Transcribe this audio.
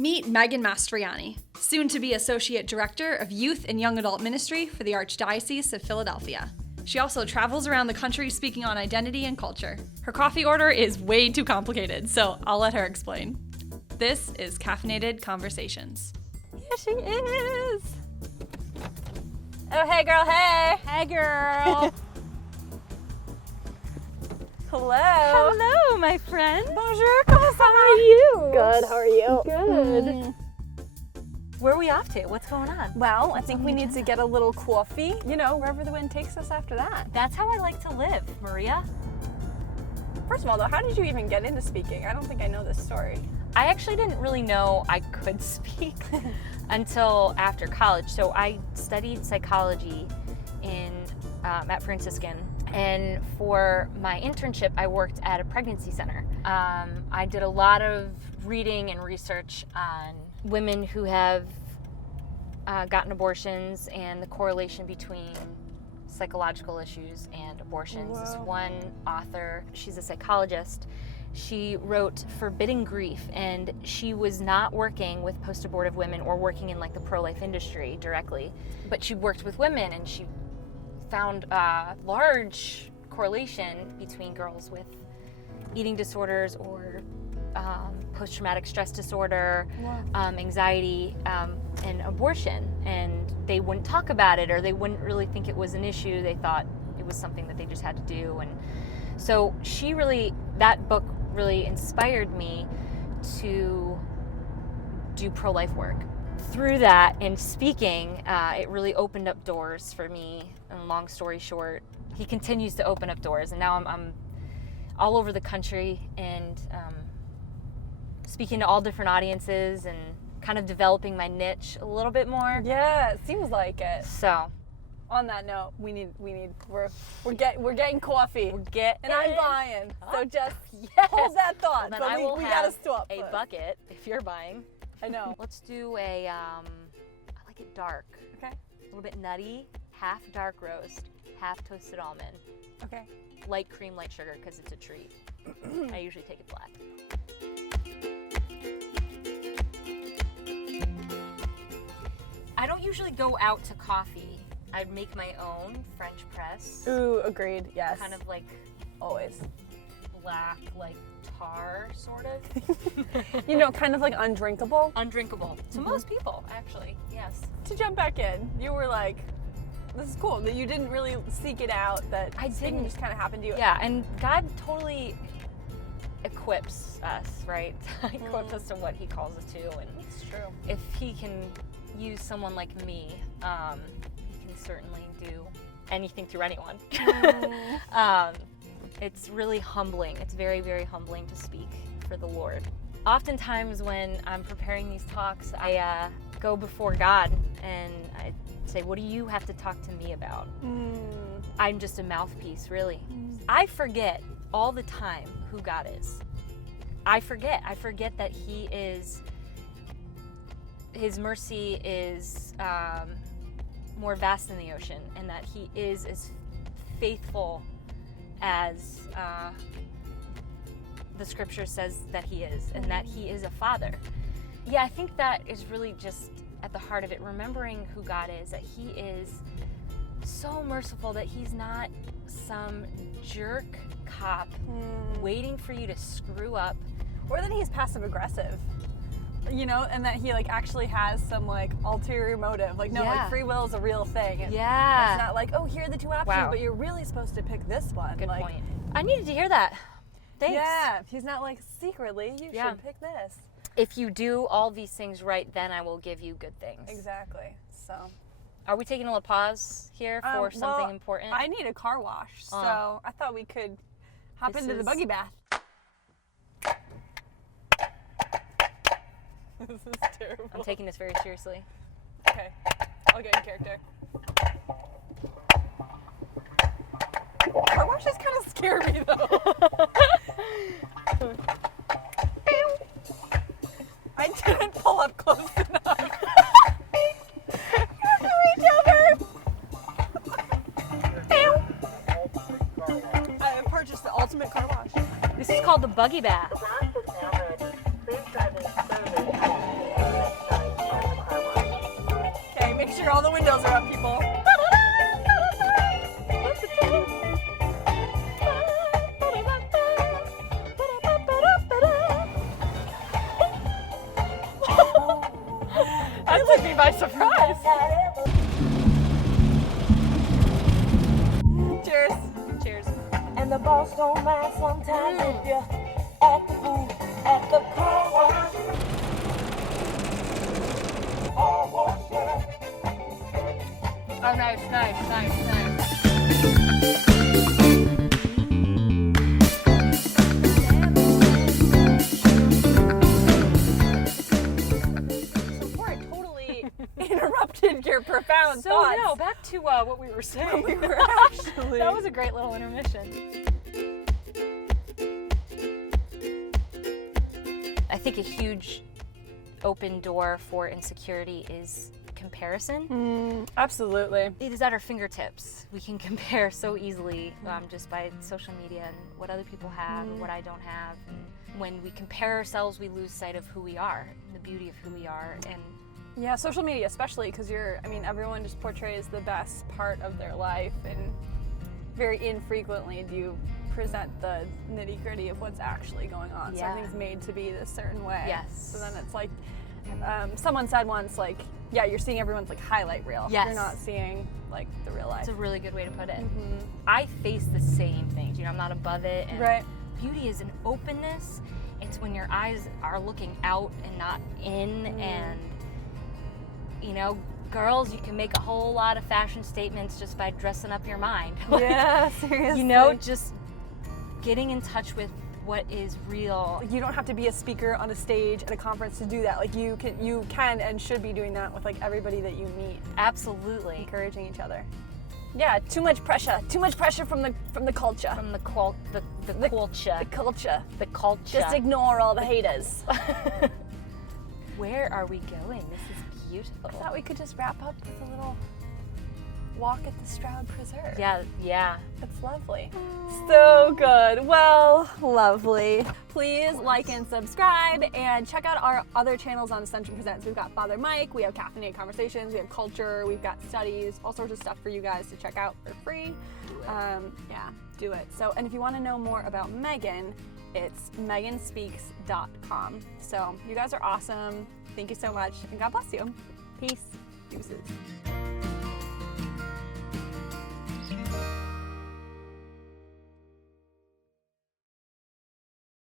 Meet Megan Mastroianni, soon to be Associate Director of Youth and Young Adult Ministry for the Archdiocese of Philadelphia. She also travels around the country speaking on identity and culture. Her coffee order is way too complicated, so I'll let her explain. This is Caffeinated Conversations. Here she is! Oh, hey girl, hey! Hey girl! Hello! Hello, my friend! Bonjour, comment ça va? How are you? Good, how are you? Good. Where are we off to? What's going on? Well, I think we need to get a little coffee, wherever the wind takes us after that. That's how I like to live, Maria. First of all, though, how did you even get into speaking? I don't think I know this story. I actually didn't really know I could speak until after college. So I studied psychology at Franciscan, and for my internship, I worked at a pregnancy center. I did a lot of reading and research on women who have gotten abortions and the correlation between psychological issues and abortions. Whoa. This one author, she's a psychologist, she wrote Forbidding Grief, and she was not working with post-abortive women or working in like the pro-life industry directly, but she worked with women, and she found a large correlation between girls with eating disorders or post-traumatic stress disorder, anxiety, and abortion. And they wouldn't talk about it, or they wouldn't really think it was an issue. They thought it was something that they just had to do. And so that book really inspired me to do pro-life work. Through that and speaking, it really opened up doors for me. And long story short, he continues to open up doors. And now I'm all over the country and speaking to all different audiences and kind of developing my niche a little bit more. Yeah, it seems like it. So, on that note, we're getting coffee. And I'm buying. So just hold that thought. then but I will we have gotta stop a first. bucket if you're buying. I know. Let's do I like it dark. Okay. A little bit nutty, half dark roast, half toasted almond. Okay. Light cream, light sugar, because it's a treat. I usually take it black. I don't usually go out to coffee. I make my own French press. Ooh, agreed. Yes. Kind of like always. black, like tar, sort of. Kind of like undrinkable. Undrinkable to most people, actually. Yes. To jump back in, you were like, this is cool that you didn't really seek it out, that I didn't. just kind of happened to you. Yeah, and God totally equips us, right? Equips us to what He calls us to, and It's true. if He can use someone like me, He can certainly do anything through anyone. It's really humbling. It's very, very humbling to speak for the Lord. Oftentimes when I'm preparing these talks, I go before God and I say, what do you have to talk to me about? I'm just a mouthpiece, really. I forget all the time who God is. I forget that His mercy is more vast than the ocean, and that He is as faithful as the scripture says that He is, and that He is a father. Yeah, I think that is really just at the heart of it, remembering who God is, that He is so merciful, that He's not some jerk cop waiting for you to screw up. Or that he's passive aggressive, and that he actually has some ulterior motive. Free will is a real thing. And Yeah. it's not here are the two options, Wow. but you're really supposed to pick this one. Good point. I needed to hear that. Thanks. Yeah, he's not secretly, you should pick this. If you do all these things right, then I will give you good things. Exactly. So. Are we taking a little pause here for something important? I need a car wash, so I thought we could hop into the buggy bath. This is terrible. I'm taking this very seriously. Okay, I'll get in character. Car washes kind of scare me though. I didn't pull up close enough. You have to reach over. I have purchased the ultimate car wash. This is called the buggy bath. The bus is now ready. Please drive in slowly. sure all the windows are up, people. That took me by surprise. Cheers. Cheers. And the boss don't mind sometimes if you're at the booth, at the car wash. Oh, nice. Interrupted your profound thoughts. So no, back to what we were saying. We were actually. That was a great little intermission. I think a huge open door for insecurity is comparison. Absolutely. It is at our fingertips. We can compare so easily just by social media and what other people have and what I don't have. And when we compare ourselves, we lose sight of who we are, the beauty of who we are. And Yeah, social media especially, because everyone just portrays the best part of their life, and very infrequently do you present the nitty-gritty of what's actually going on. Yeah. Something's made to be this certain way. Yes. So then it's like, someone said once, like, yeah, you're seeing everyone's like highlight reel. Yes. You're not seeing like the real life. it's a really good way to put it. I face the same things. I'm not above it. And Right. beauty is an openness. It's when your eyes are looking out and not in. And girls, you can make a whole lot of fashion statements just by dressing up your mind. Yeah, seriously. Just getting in touch with what is real. You don't have to be a speaker on a stage at a conference to do that. Like you can and should be doing that with like everybody that you meet, Absolutely. encouraging each other. Yeah, too much pressure from the culture. From the culture. The culture. The culture. Just ignore all the haters. Where are we going? This is beautiful. I thought we could just wrap up with a little walk at the Stroud Preserve. Yeah. It's lovely. So good. Well, lovely. Please like and subscribe and check out our other channels on Ascension Presents. We've got Father Mike, we have Caffeinated Conversations, we have Culture, we've got studies, all sorts of stuff for you guys to check out for free. Do it. So, and if you want to know more about Megan, it's meganspeaks.com. So, you guys are awesome. Thank you so much, and God bless you. Peace. Deuces.